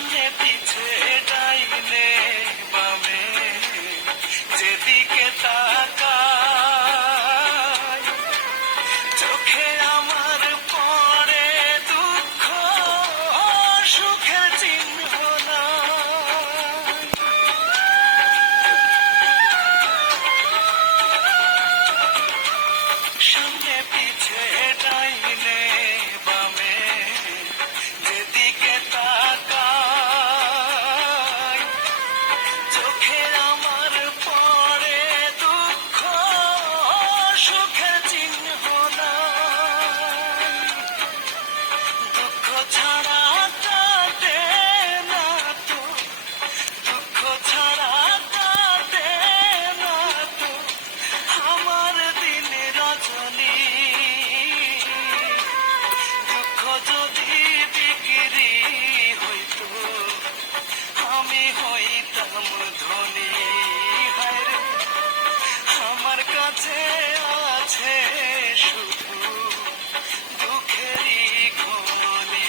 সামনে পিছে ডাইনে বামে যেদিকে তাকাই চোখে আমার পড়ে দুঃখ সুখের চিহ্ন নাই। সামনে পিছে ডাইনে বামে যেদিকে তাকাই চোখে আমার পড়ে দুঃখ সুখের চিহ্ন নাই। দুঃখ ছাড়া কাটে না তো, দুঃখ ছাড়া কাটে না তো আমার দিন রজনী। দুঃখ যদি বিক্রি হইতো আমি হইতাম ধনী। হায়রে আমার কাছে আছে শুধু দুঃখেরই খনি।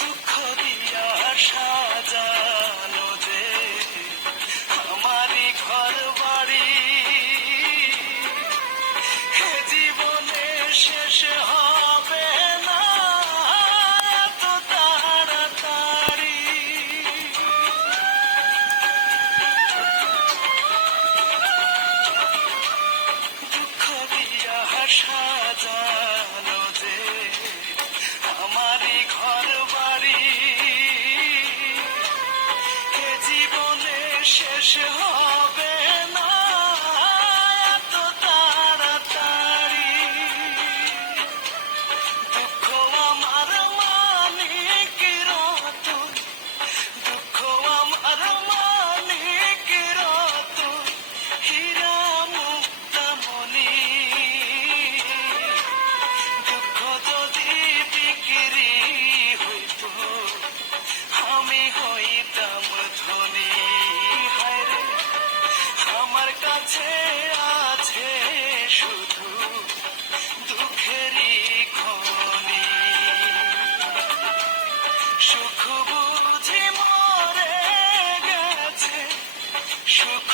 দুঃখ দিয়া সাজানো যে আমারই ঘর বাড়ি হে জীবনে শেষ হবে না এত তাড়াতাড়ি। দুঃখ দিয়া সাজানো যে আমারই ঘর বাড়ি এ জীবনে শেষ হবে না এত তাড়াতাড়ি। দুঃখ আমার মানিক রতন, দুঃখ আমার মানিক রতন, হীরা মুক্তামণি। দুঃখ যদি বিক্রি হইতো আমি হইতাম ধনী। হায়রে আমার কাছে আছে শুধু দুঃখেরই খনি। সুখ বুঝি মরে গেছে, সুখ